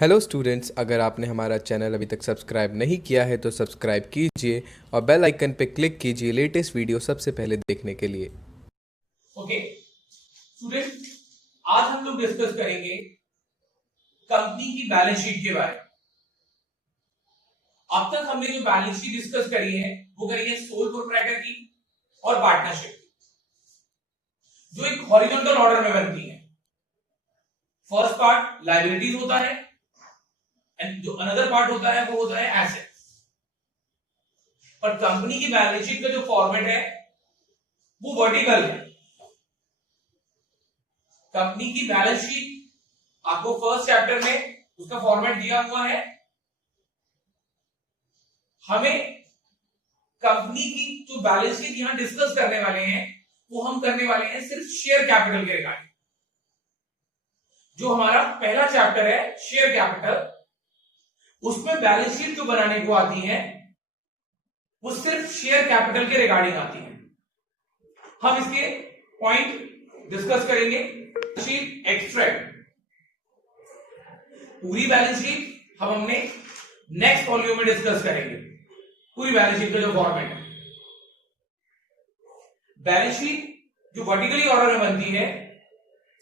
Hello students, अगर आपने हमारा चैनल अभी तक सब्सक्राइब नहीं किया है तो सब्सक्राइब कीजिए और बेल आइकन पे क्लिक कीजिए लेटेस्ट वीडियो सबसे पहले देखने के लिए। ओके स्टूडेंट, आज हम लोग डिस्कस करेंगे कंपनी की बैलेंस शीट के बारे में। अब तक हमने जो बैलेंस शीट डिस्कस करी है वो करी है सोल प्रोप्राइटर की और पार्टनरशिप, जो एक हॉरिजॉन्टल ऑर्डर में बनती है। फर्स्ट पार्ट लायबिलिटीज होता है एंड जो अनदर पार्ट होता है वो होता है एसेट्स। पर कंपनी की बैलेंस शीट का जो फॉर्मेट है वो वर्टिकल है। कंपनी की बैलेंस शीट आपको फर्स्ट चैप्टर में उसका फॉर्मेट दिया हुआ है। हमें कंपनी की जो बैलेंस शीट यहां डिस्कस करने वाले हैं वो हम करने वाले हैं सिर्फ शेयर कैपिटल के रिगार्डिंग। जो हमारा पहला चैप्टर है शेयर कैपिटल, उसमें बैलेंस शीट जो बनाने को आती है वो सिर्फ शेयर कैपिटल के रिगार्डिंग आती है। हम इसके पॉइंट डिस्कस करेंगे। शीट एक्सट्रैक्ट, पूरी बैलेंस शीट हम हमने नेक्स्ट वॉल्यूम में डिस्कस करेंगे। पूरी बैलेंस शीट का जो फॉर्मेट है, बैलेंस शीट जो वर्टिकली ऑर्डर में बनती है,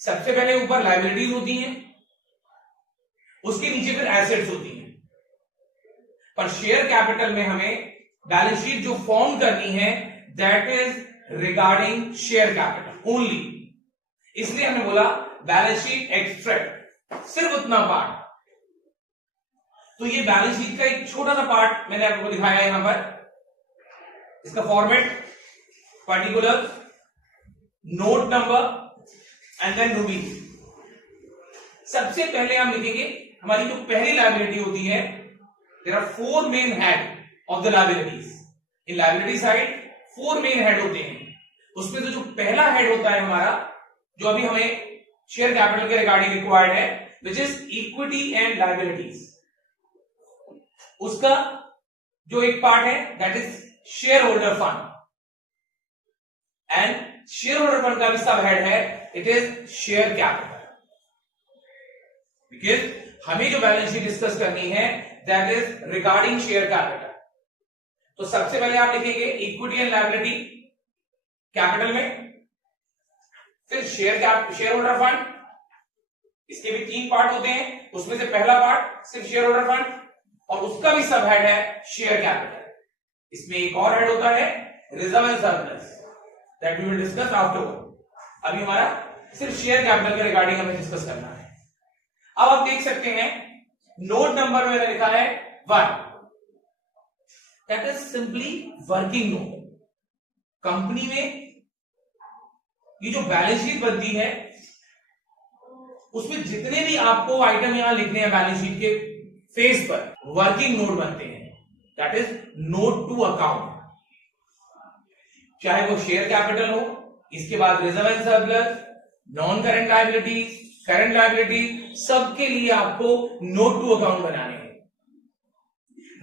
सबसे पहले ऊपर लायबिलिटीज होती हैं, उसके नीचे फिर एसेट्स होती हैं। पर शेयर कैपिटल में हमें बैलेंस शीट जो फॉर्म करनी है that is regarding share capital only. इसलिए हमने बोला बैलेंस शीट एक्सट्रैक्ट, सिर्फ उतना पार्ट। तो ये बैलेंस शीट का एक छोटा सा पार्ट मैंने आपको दिखाया यहां पर। इसका format particular, note number and then rupee. सबसे पहले हम लिखेंगे हमारी जो पहली लायबिलिटी होती है, there are 4 main head of the liabilities. In liability side 4 main head होते हैं। उसमें तो जो पहला हेड होता है हमारा, जो अभी हमें शेयर कैपिटल के रिगार्डिंग रिक्वायर्ड है, which is equity and liabilities. उसका जो एक पार्ट है that is share holder fund, and share holder fund का भी सब हेड है, it is share capital. Because हमें जो बैलेंस शीट डिस्कस करनी है that is regarding share capital. तो सबसे पहले आप लिखेंगे इक्विटी एंड लायबिलिटी कैपिटल में, फिर शेयर होल्डर फंड। इसके भी 3 पार्ट होते हैं, उसमें से पहला पार्ट सिर्फ शेयर होल्डर फंड और उसका भी सब हेड है शेयर कैपिटल। इसमें एक और हेड होता है reserve and surplus, that we will discuss afterward. अभी हमारा सिर्फ शेयर कैपिटल के रिगार्डिंग हमें डिस्कस करना है। अब आप देख सकते हैं नोट नंबर में मैंने लिखा है 1, that is simply working note. Company में ये जो बैलेंस शीट बनती है उसमें जितने भी आपको आइटम यहां लिखने हैं बैलेंस शीट के फेस पर, वर्किंग नोट बनते हैं, that is note to account. चाहे वो शेयर कैपिटल हो, इसके बाद reserve and surplus, non current liabilities, current liability, सबके लिए आपको नोट टू अकाउंट बनाने हैं।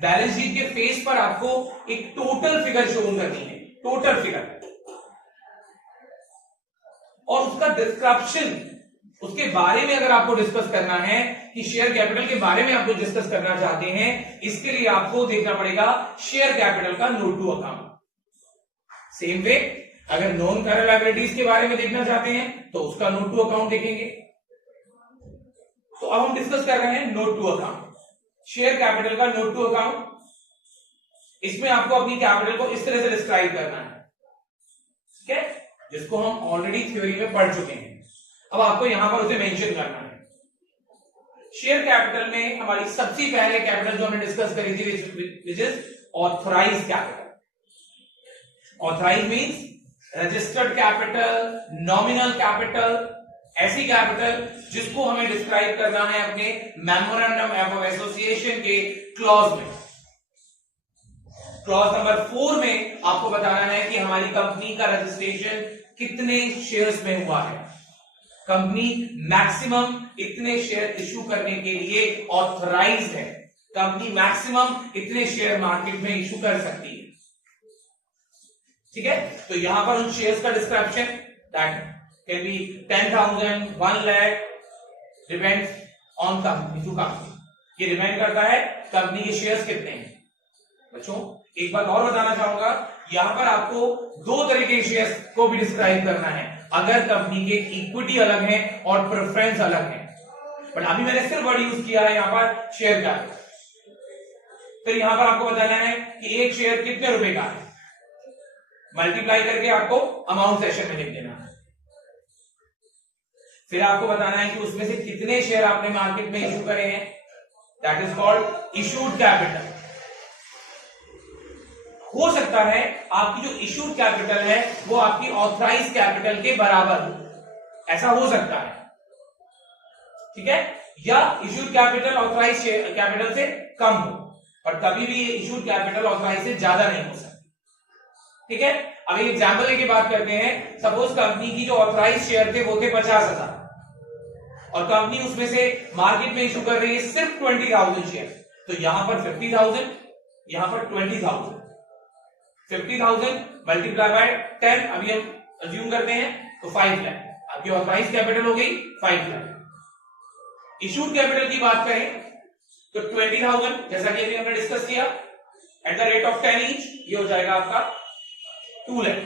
बैलेंस शीट के फेस पर आपको एक टोटल फिगर शो करनी है, टोटल फिगर, और उसका डिस्क्रिप्शन, उसके बारे में अगर आपको डिस्कस करना है कि शेयर कैपिटल के बारे में आपको डिस्कस करना चाहते हैं, इसके लिए आपको देखना पड़ेगा शेयर कैपिटल का note to account. Same way अगर नॉन करंट लायबिलिटीज के बारे में देखना चाहते हैं तो उसका नोट टू अकाउंट देखेंगे। तो अब हम डिस्कस कर रहे हैं note to account, share capital का नोट टू अकाउंट। इसमें आपको अपनी कैपिटल को इस तरह से डिस्क्राइब करना है, ठीक है, जिसको हम ऑलरेडी थ्योरी में पढ़ चुके हैं। अब आपको यहां पर उसे मेंशन करना है। शेयर कैपिटल में हमारी सबसे पहले कैपिटल जो हमने डिस्कस करी थी which is authorised capital. Authorised means registered capital, nominal capital, ऐसी कैपिटल जिसको हमें डिस्क्राइब करना है अपने मेमोरेंडम ऑफ एसोसिएशन के क्लॉज में। क्लॉज नंबर 4 में आपको बताना है कि हमारी कंपनी का रजिस्ट्रेशन कितने शेयर्स में हुआ है। कंपनी मैक्सिमम इतने शेयर इशू करने के लिए ऑथराइज्ड है। कंपनी मैक्सिमम इतने शेयर मार्केट में इशू कर सकती है, ठीक है। तो यहां पर उन शेयर्स का description that can be 10,000, 1 lakh, depends on company to company. ये डिपेंड करता है कंपनी के शेयर्स कितने हैं। बच्चों एक बात और बताना चाहूंगा, यहां पर आपको दो तरह के शेयर्स को भी डिस्क्राइब करना है अगर कंपनी के इक्विटी अलग है और प्रेफरेंस अलग है। बट अभी मैंने सिर्फ वर्ड यूज किया है यहां पर शेयर कैपिटल। फिर यहां पर आपको बताना है कि एक शेयर कितने रुपए का है, मल्टीप्लाई करके आपको अमाउंट सेक्शन में लिख देना है। फिर आपको बताना है कि उसमें से कितने शेयर आपने मार्केट में इश्यू करे हैं, that is called issued capital. हो सकता है आपकी जो इशूड कैपिटल है वो आपकी ऑथराइज कैपिटल के बराबर हो, ऐसा हो सकता है, ठीक है, या इशूड कैपिटल ऑथराइज कैपिटल से कम हो, और कभी भी इशूड कैपिटल ऑथराइज से ज्यादा नहीं हो सकती। ठीक है, अब एक एग्जांपल लेके बात करते हैं। सपोज कंपनी की जो ऑथराइज शेयर थे वो थे 50,000 और कंपनी उसमें से मार्केट में इशू कर रही है सिर्फ 20,000 शेयर, तो यहां पर 50,000, यहां पर 20,000, 50,000 मल्टीप्लाई बाय 10, अभी हम अज्यूम करते हैं तो 5 लाख आपकी ऑथराइज कैपिटल हो गई 5 लाख। इशूड कैपिटल की बात करें तो 20,000 जैसा कि अभी हमने डिस्कस किया eight the rate of 10 each, ये हो जाएगा आपका 2 लाख।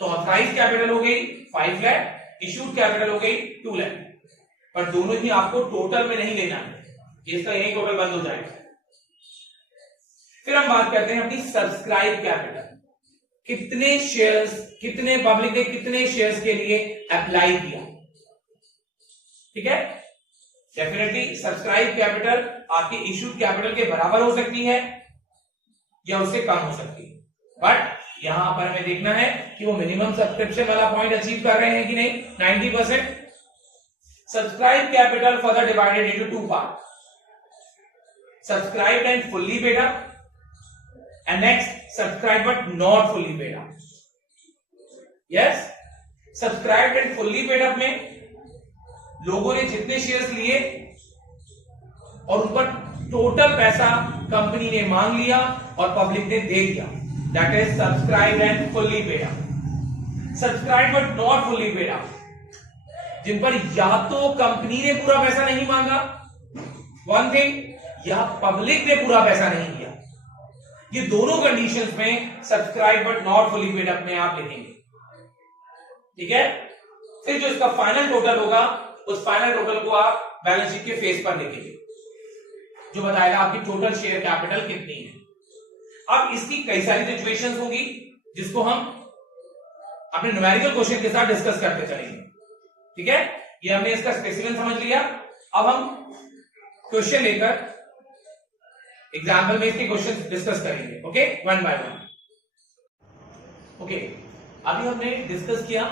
तो ऑथराइज कैपिटल हो गई 5 लाख, इशूड कैपिटल हो गई 2 लाख, पर दोनों ही आपको टोटल में नहीं लेना है, इसका यही टोटल बंद हो जाएगा। फिर हम बात करते हैं अपनी सब्सक्राइब कैपिटल, कितने शेयर्स, कितने पब्लिक ने कितने शेयर्स के लिए अप्लाई किया। ठीक है, डेफिनेटली सब्सक्राइब कैपिटल आपकी इशूड कैपिटल के बराबर हो सकती है या उससे कम हो सकती है, बट यहां पर हमें देखना है कि वो मिनिमम सब्सक्रिप्शन वाला पॉइंट अचीव कर रहे हैं कि नहीं, 90%। Subscribe capital further divided into 2 part, subscribe and fully paid up, and next subscribed but not fully paid up. Yes, subscribed and fully paid up में लोगों ने जितने शेयर्स लिए और उन पर टोटल पैसा कंपनी ने मांग लिया और पब्लिक ने दे दिया, that is subscribe and fully paid up. Subscribe but not fully paid up, जिन पर या तो कंपनी ने पूरा पैसा नहीं मांगा, वन थिंग, या पब्लिक ने पूरा पैसा नहीं दिया, ये दोनों कंडीशंस में subscribe but not fully paid up में आप लिखेंगे। ठीक है, फिर जो इसका फाइनल टोटल होगा उस फाइनल टोटल को आप बैलेंस शीट के फेस पर लिखेंगे, जो बताएगा आपकी टोटल शेयर कैपिटल कितनी है। अब इसकी कई सारी सिचुएशंस होंगी जिसको हम अपने न्यूमेरिकल क्वेश्चन के साथ डिस्कस करते चलेंगे। ठीक है, ये हमने इसका स्पेसिफिक समझ लिया। अब हम क्वेश्चन लेकर एग्जाम्पल में इसके क्वेश्चन डिस्कस करेंगे, okay, one by one. Okay, अभी हमने डिस्कस किया,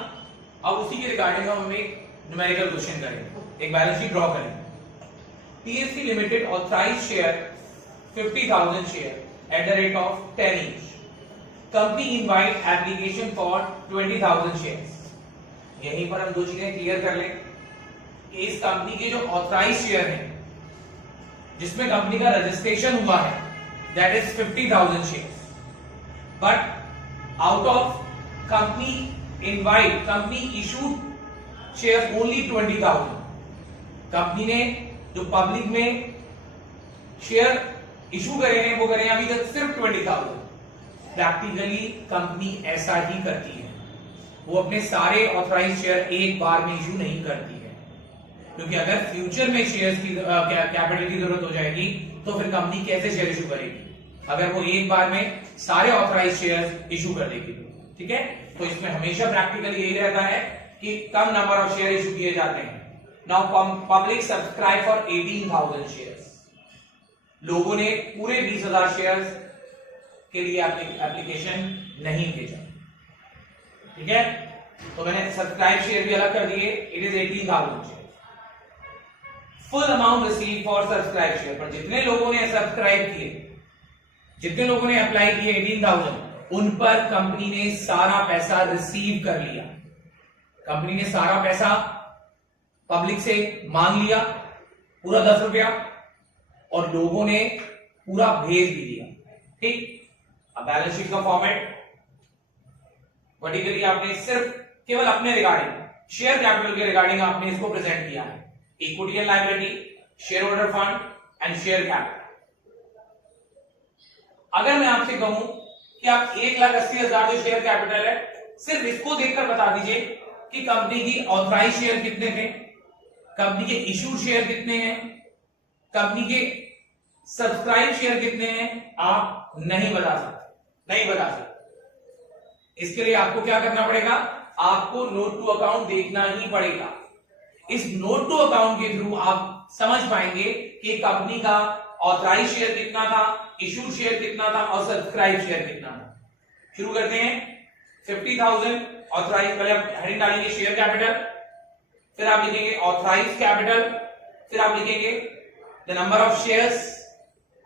अब उसी के रिगार्डिंग हम एक न्यूमेरिकल क्वेश्चन करेंगे, एक बैलेंस शीट ड्रॉ करेंगे। TSC limited authorise share 50,000 share at the rate of 10 each, company invite application for 20,000 share. यहीं पर हम दो चीजें क्लियर कर लें कि इस कंपनी के जो ऑथराइज शेयर है जिसमें कंपनी का रजिस्ट्रेशन हुआ है, that is 50,000 shares, but out of company invite, company issued share only 20,000। Company ने जो पब्लिक में शेयर इशू करे हैं वो करे हैं अभी तक सिर्फ 20,000। प्रैक्टिकली कंपनी ऐसा ही करती है, वो अपने सारे ऑथराइज शेयर एक बार में इशू नहीं करती है, क्योंकि अगर फ्यूचर में शेयर्स की कैपिटल की जरूरत हो जाएगी तो फिर कंपनी कैसे शेयर इशू करेगी, अगर वो एक बार में सारे ऑथराइज शेयर्स इशू कर देगी। ठीक है, तो इसमें हमेशा प्रैक्टिकली यही रहता है कि कम नंबर ऑफ शेयर इशू किए जाते हैं। Now public subscribe for 18,000 shares, लोगों ने पूरे 20,000 शेयर्स के लिए एप्लीकेशन नहीं भेजा। ठीक है, तो मैंने सब्सक्राइब शेयर भी अलग कर दिए, it is 18,000 share. Full amount receive for subscribe share, पर जितने लोगों ने सब्सक्राइब किए, जितने लोगों ने अप्लाई किए 18,000, उन पर कंपनी ने सारा पैसा रिसीव कर लिया। कंपनी ने सारा पैसा पब्लिक से मांग लिया, पूरा 10 रुपया, और लोगों ने पूरा भेज भी दिया। ठीक, अब बैलेंस शीट का फॉर्मेट वर्टिकली आपने सिर्फ केवल अपने रिगार्डिंग शेयर कैपिटल के रिगार्डिंग आपने इसको प्रेजेंट किया है। Equity and liability, share holder fund, and share capital. अगर मैं आपसे कहूं कि आप 1,80,000 जो शेयर कैपिटल है, सिर्फ इसको देखकर बता दीजिए कि कंपनी की ऑथराइज शेयर कितने थे, कंपनी के इश्यूड शेयर कितने हैं, कंपनी के सब्सक्राइब शेयर कितने हैं, आप नहीं बता सकते। इसके लिए आपको क्या करना पड़ेगा, आपको नोट टू अकाउंट देखना ही पड़ेगा। इस नोट टू अकाउंट के थ्रू आप समझ पाएंगे कि कंपनी का ऑथराइज शेयर कितना था, इश्यूड शेयर कितना था और सब्सक्राइब शेयर कितना था। शुरू करते हैं। 50,000 ऑथराइज, पहले आप हेडिंग डालेंगे शेयर कैपिटल, फिर आप लिखेंगे ऑथराइज कैपिटल, फिर आप लिखेंगे the number of shares,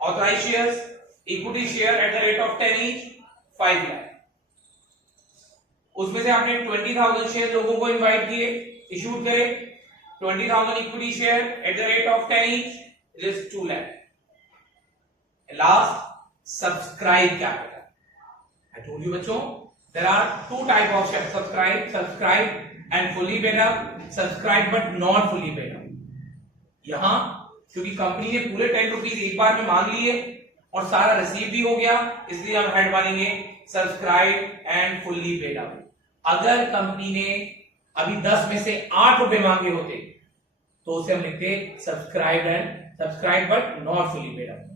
authorise shares, equity share at the rate of 10 each, 5 lakh. उसमें से आपने 20,000 शेयर लोगों को इनवाइट किए, इश्यूड करे, 20,000 equity share at the rate of 10 each, it is 2 lakh. Last, subscribe capital. I told you बच्चों, there are two type of subscribe and fully paid up, subscribe but not fully paid up। यहां क्योंकि company ने पूरे 10 rupees एक बार में मांग लिए और सारा रिसीव भी हो गया, इसलिए हम हेड मानेंगे subscribe and fully paid up. अगर कंपनी ने अभी 10 में से 8 रुपए मांगे होते तो उसे हम लिखते subscribe but not fully paid up.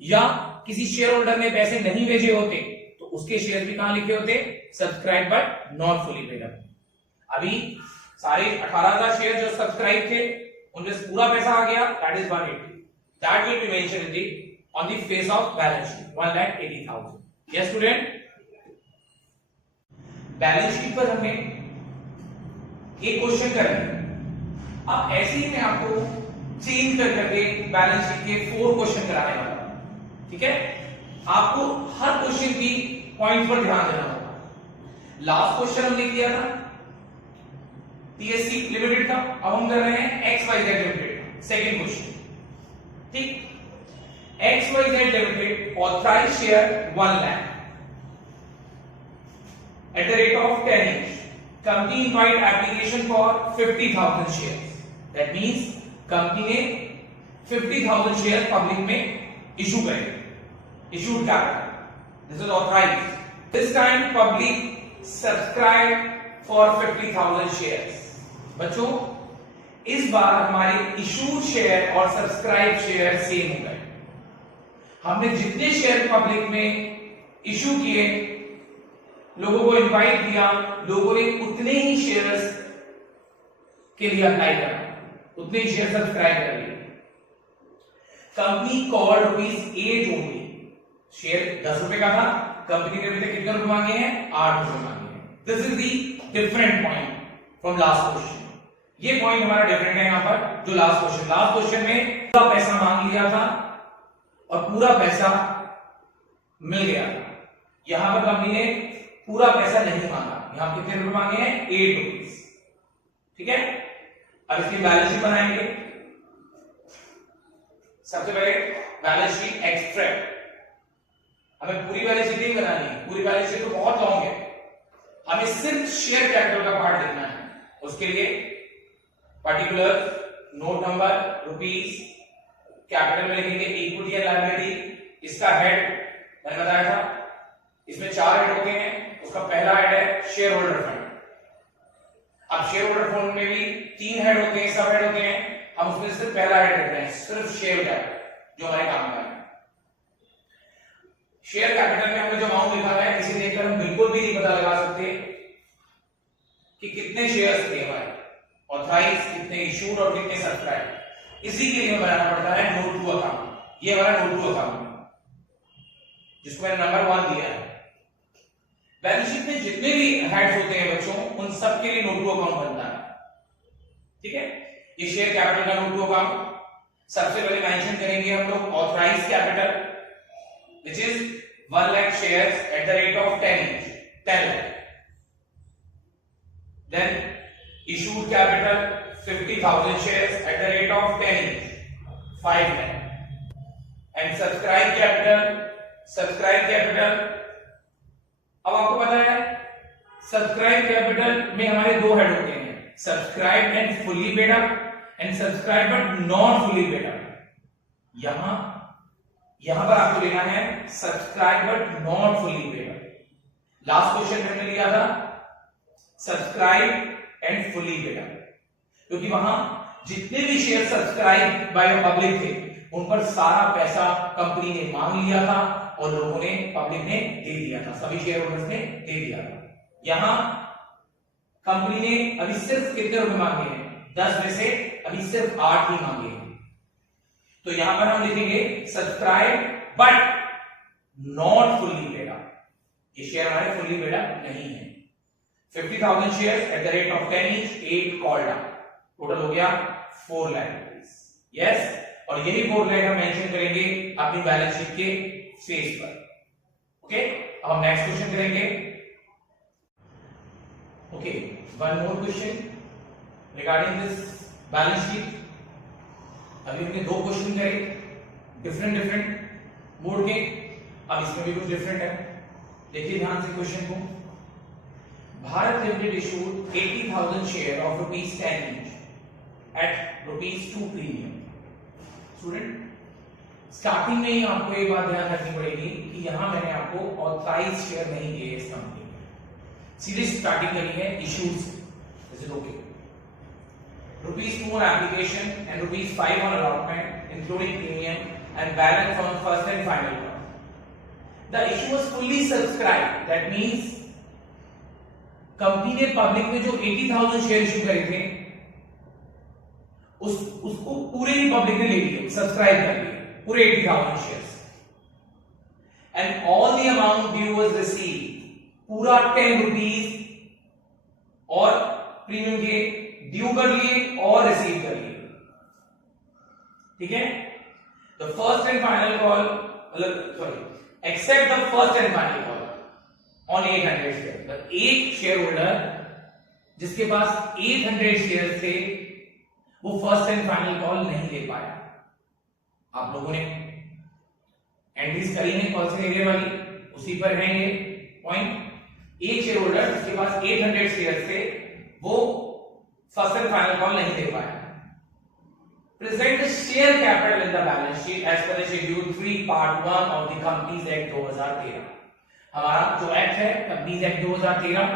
या किसी शेयर होल्डर ने पैसे नहीं भेजे होते तो उसके शेयर भी कहां लिखे होते, subscribe but not fully paid up. अभी सारे 18,000 शेयर जो सब्सक्राइब थे उनमें से पूरा पैसा आ गया, that is 180, that will be mention in the on the face of balance sheet, 1,80,000। Yes student, balance sheet पर हमने एक क्वेश्चन कर लिया। अब ऐसे ही मैं आपको चेंज कर करके बैलेंस शीट के 4 क्वेश्चन कराने वाला हूं, ठीक है। आपको हर क्वेश्चन की पॉइंट पर ध्यान देना होगा। लास्ट क्वेश्चन हमने किया था टीएससी लिमिटेड का, अब हम कर रहे हैं XYZ लिमिटेड, सेकंड क्वेश्चन, ठीक। XYZ limited authorise share 1 lakh at the rate of 10 each, company invite application for 50,000 shares, that means company ने 50,000 शेयर पब्लिक में इशू करे, issued capital, this is authorized, this time public subscribe for 50,000 shares। बच्चों इस बार हमारे issued share और subscribe share same हो गए। हमने जितने शेयर पब्लिक में इशू किए, लोगों को इनवाइट किया, लोगों ने उतने ही शेयर्स के लिए अप्लाई करा, उतने ही शेयर सब्सक्राइब कर लिए। कंपनी कॉल ₹8 ओनली, शेयर 10 रुपए का था, कंपनी ने अभी तक कितने रुपए मांगे हैं, 8 रुपए मांगे हैं। This is the different point from last question. ये पॉइंट हमारा डिफरेंट है यहां पर, जो लास्ट क्वेश्चन में पूरा पैसा मांग लिया था और पूरा पैसा मिल गया था। यहां पर कंपनी ने पूरा पैसा नहीं मांगा, यहां कितने रुपए मांगे हैं, 8 रुपीज, ठीक है। अब इसकी बैलेंस शीट बनाएंगे। सबसे पहले बैलेंस शीट एक्सट्रैक्ट, हमें पूरी बैलेंस शीट नहीं बनानी है, पूरी बैलेंस शीट तो बहुत लॉन्ग है, हमें सिर्फ शेयर कैपिटल का पार्ट देखना है। उसके लिए particular note number, rupees, capital में लिखेंगे इक्विटी एंड लायबिलिटी। इसका हेड मैंने बताया था, इसमें 4 हेड होते हैं। उसका पहला हेड है शेयर होल्डर फंड। अब शेयर होल्डर फंड में भी 3 हेड होते हैं, सब हेड होते हैं। हम उसमें सिर्फ पहला हेड रखते हैं, सिर्फ शेयर कैपिटल, जो हमारे काम का है। शेयर कैपिटल में हमने जो अमाउंट लिखा है, इसे देखकर हम बिल्कुल भी नहीं पता लगा सकते कि कितने शेयर्स थे हमारे, ऑथराइज कितने, इशूड और कितने सब्सक्राइब। इसी के लिए बनाना पड़ता है नोट टू अकाउंट। ये हमारा नोट टू अकाउंट जिसको मैंने नंबर 1 दिया है। बैलेंस शीट में जितने भी हेड्स होते हैं बच्चों, उन सब के लिए नोट टू अकाउंट बनता है, ठीक है। ये शेयर कैपिटल का नोट टू अकाउंट सबसे पहले मेंशन करेंगे हम लोग authorise capital, which is 1 lakh shares at the rate of 10 each, 10 lakh. Then issued capital 50,000 shares at the rate of 10 each, 5 lakh. And subscribe capital, अब आपको पता है सब्सक्राइब कैपिटल में हमारे 2 हेड होते हैं, subscribe and fully paid up and subscribe but not fully paid up. यहां पर आपको लेना है subscribe but not fully paid up. Last question हमने लिया था subscribe and fully paid up, क्योंकि वहां जितने भी शेयर सब्सक्राइब बाय पब्लिक थे उन पर सारा पैसा कंपनी ने मांग लिया था और लोगों ने, पब्लिक ने दे दिया था, सभी शेयर होल्डर्स ने दे दिया था। यहां कंपनी ने अभी सिर्फ कितने रुपए मांगे हैं? 10 में से अभी सिर्फ 8 ही मांगे हैं। तो यहां पर हम लिखेंगे subscribe but not fully paid up. ये शेयर हमारे फुल्ली पेड अप नहीं है। 50,000 shares at the rate of 10 each, 8 called up, total हो गया 4 लाख रुपीस। यस, और यही 4 लाख हम मेंशन करेंगे अपनी बैलेंस शीट के फेस पर। ओके, अब हम नेक्स्ट क्वेश्चन करेंगे। Okay, one more question regarding this balance sheet. अभी हमने 2 क्वेश्चन करे डिफरेंट मोड के, अब इसमें भी कुछ डिफरेंट है। देखिए ध्यान से क्वेश्चन को। Bharat limited issued 80,000 share of ₹10 each at ₹2 premium. Student, starting में ही आपको एक बात ध्यान रखनी पड़ेगी कि यहां मैंने आपको ऑथराइज शेयर नहीं दिए इस कंपनी में, सीधे स्टार्टिंग करी है इश्यूज से। जैसे okay, ₹2 on application and ₹5 on allotment including premium and balance on first and final call. The issue was fully subscribed, that means company ने पब्लिक में जो 80,000 शेयर इशू करे थे उसको पूरे ही पब्लिक ने ले लिए, सब्सक्राइब कर लिए पूरे 80,000 shares, and all the amount due was received, पूरा 10 रुपीज और प्रीमियम के ड्यू कर लिए और रिसीव कर लिए। ठीक है, the first and final call, मतलब sorry, except the first and final call on 800 share. एक शेयर होल्डर जिसके पास 800 शेयर थे वो फर्स्ट एंड फाइनल कॉल नहीं ले पाया। आप लोगों ने एंट्रीज करी है कौन से एरिया वाली, उसी पर है ये पॉइंट। एक शेयर होल्डर जिसके पास 800 शेयर थे वो फर्स्ट एंड फाइनल कॉल नहीं दे पाया। Present the share capital in the balance sheet as per the schedule 3 part 1 of the companies act 2013। हमारा जो एक्ट है कंपनीज एक्ट 2013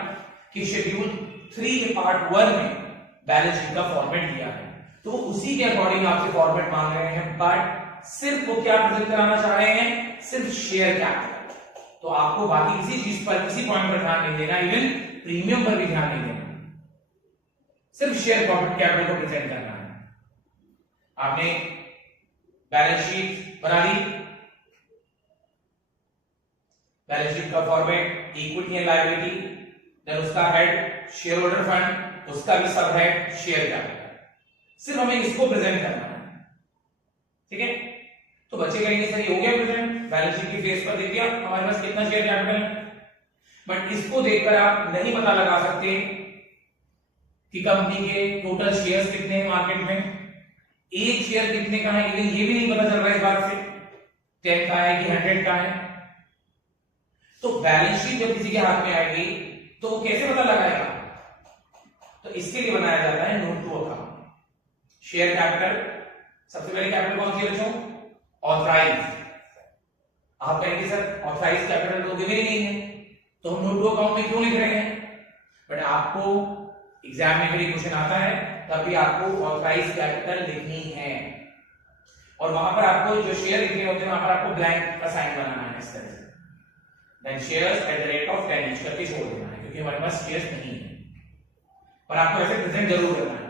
की शेड्यूल 3 के पार्ट 1 में बैलेंस शीट का फॉर्मेट दिया है, तो उसी के अकॉर्डिंग आपसे फॉर्मेट मांग रहे हैं, बट सिर्फ वो क्या प्रेजेंट कराना चाह रहे हैं? सिर्फ शेयर कैपिटल। तो आपको बाकी किसी चीज पर, किसी पॉइंट पर ध्यान नहीं देना, इवन प्रीमियम पर भी ध्यान नहीं देना, सिर्फ शेयर कैपिटल को प्रेजेंट करना है। आपने बैलेंस शीट बना दी, बैलेंस शीट का format equity and liability, then उसका हेड शेयर होल्डर फंड, उसका भी सब हेड शेयर कैपिटल, सिर्फ हमें इसको प्रेजेंट करना है। ठीक है, तो बच्चे कहेंगे सर ये हो गया प्रेजेंट, बैलेंस शीट की फेस पर देख दिया हमारे पास कितना शेयर कैपिटल है, बट इसको देखकर आप नहीं पता लगा सकते कि कंपनी के टोटल शेयर्स कितने हैं मार्केट में, एक शेयर कितने का है, लेकिन ये भी नहीं पता चल रहा है इस बात से 10 का है कि 100 का है। तो बैलेंस शीट जब किसी के हाथ में आएगी तो वो कैसे पता लगाएगा? तो इसके लिए बनाया जाता है note to account. Share capital, सबसे पहले कैपिटल कौन सी बच्चों? ऑथराइज। आप कहेंगे सर ऑथराइज कैपिटल तो गिवन ही नहीं है, तो हम नोट टू अकाउंट में क्यों लिख रहे हैं? बट आपको एग्जाम में कभी क्वेश्चन आता है तभी आपको ऑथराइज कैपिटल लिखनी है, और वहां पर आपको जो शेयर लिखने होते हैं वहां पर आपको ब्लैंक का साइन बनाना है इस तरह से, then shares at the rate of 10 each करके छोड़ देना है, क्योंकि हमारे पास शेयर्स नहीं है, पर आपको ऐसे प्रेजेंट जरूर करना है।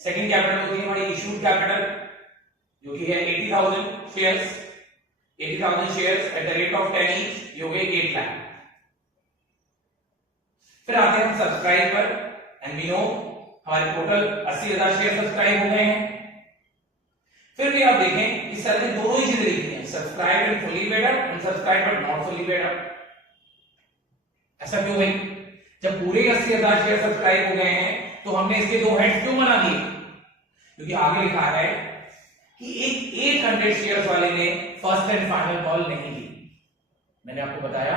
सेकंड कैपिटल होती है हमारी इशूड कैपिटल, जो कि है 80,000 shares, 80,000 shares at the rate of 10 each, ये हो गए 8 लाख। फिर आते हैं हम सब्सक्राइब पर, एंड वी नो हमारे टोटल 80,000 शेयर सब्सक्राइब हो गए हैं। फिर भी आप देखें इस तरह से दोनों ही चीजें लिखी हैं, subscribe and fully paid up and subscribe but not fully paid up. ऐसा क्यों भाई? जब पूरे 80,000 शेयर सब्सक्राइब हो गए हैं तो हमने इसके 2 हेड क्यों बना दिए? क्योंकि आगे लिखा है कि एक 800 शेयर्स वाले ने फर्स्ट एंड फाइनल कॉल नहीं दी। मैंने आपको बताया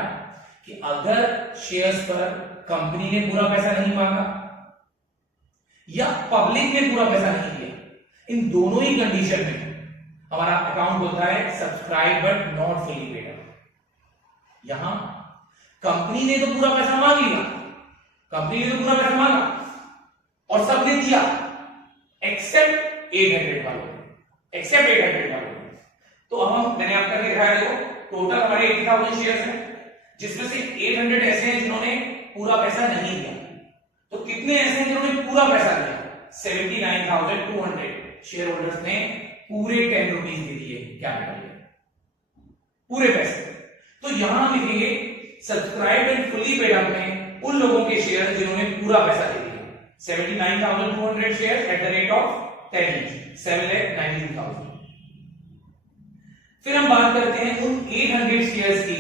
कि अगर शेयर्स पर कंपनी ने पूरा पैसा नहीं मांगा या पब्लिक ने पूरा पैसा नहीं दिया, इन दोनों ही कंडीशन में हमारा अकाउंट होता है subscribe but not fully paid up. यहां कंपनी ने तो पूरा पैसा मांग लिया, कंपनी ने तो पूरा पैसा मांगा और सबने दिया एक्सेप्ट 800 वालों, एक्सेप्ट 800 वालों। तो अब मैंने आपका दिखाया, देखो टोटल हमारे 80,000 शेयर्स हैं, जिसमें से 800 ऐसे हैं जिन्होंने पूरा पैसा नहीं दिया। तो कितने ऐसे हैं जिन्होंने पूरा पैसा दिया? 79,200 शेयर होल्डर्स ने पूरे 10 रुपीज दे दिए कैपिटल में, पूरे पैसे। तो यहां हम लिखेंगे subscribe and fully paid up में उन लोगों के शेयर जिन्होंने पूरा पैसा दे दिया, 79,200 share at the rate of 10 each, 7,92,000। फिर हम बात करते हैं उन 800 शेयर्स की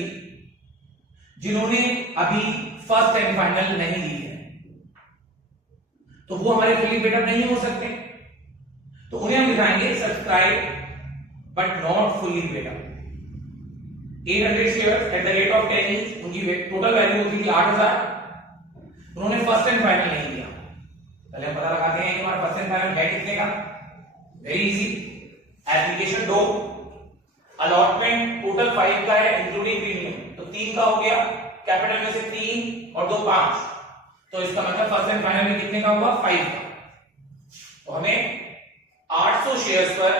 जिन्होंने अभी फर्स्ट एंड फाइनल नहीं ली है, तो वो हमारे फुली पेड अप नहीं हो सकते। तो उन्हें हम दिखाएंगे subscribe but not fully paid up. 800 shares at the rate of 10 each, उनकी टोटल वैल्यू होती थी 8,000, उन्होंने फर्स्ट एंड फाइनल नहीं लिया। पहले हम पता लगाते हैं कि हमारा फर्स्ट एंड फाइनल है कितने का। Very easy, application 2, allotment total 5 का है इंक्लूडिंग प्रीमियम, तो 3 का हो गया, कैपिटल में से 3 और 2 5, तो इसका मतलब फर्स्ट एंड फाइनल में कितने का हुआ? 5 का। तो हमें 800 शेयर्स पर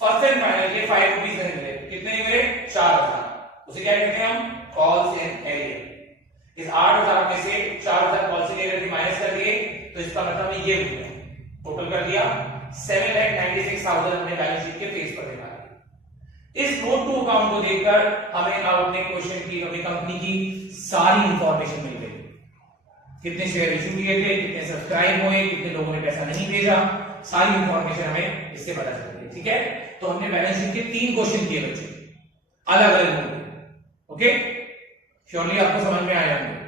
फर्स्ट एंड फाइनल के 5 रुपीज नहीं मिले, कितने मिले? 4,000। उसे क्या कहते हैं हम? Calls and arrear. इस 8,000 में से 4,000 कॉल्स एंड एरियर माइनस कर दिए, तो इसका मतलब ये हो गया, टोटल कर दिया 7,96,000 हमने बैलेंस शीट के पेज पर दिखाया। इस नोट टू अकाउंट को देखकर हमें अब अपने क्वेश्चन की, अपनी कंपनी की सारी इंफॉर्मेशन मिल गई। कितने शेयर इशू किए थे, कितने सब्सक्राइब हुए, कितने लोगों ने पैसा नहीं भेजा, सारी इंफॉर्मेशन हमें इससे पता चल गई। ठीक है, तो हमने बैलेंस शीट के 3 क्वेश्चन किए बच्चे, अलग अलग। ओके, श्योरली आपको समझ में आया होंगे।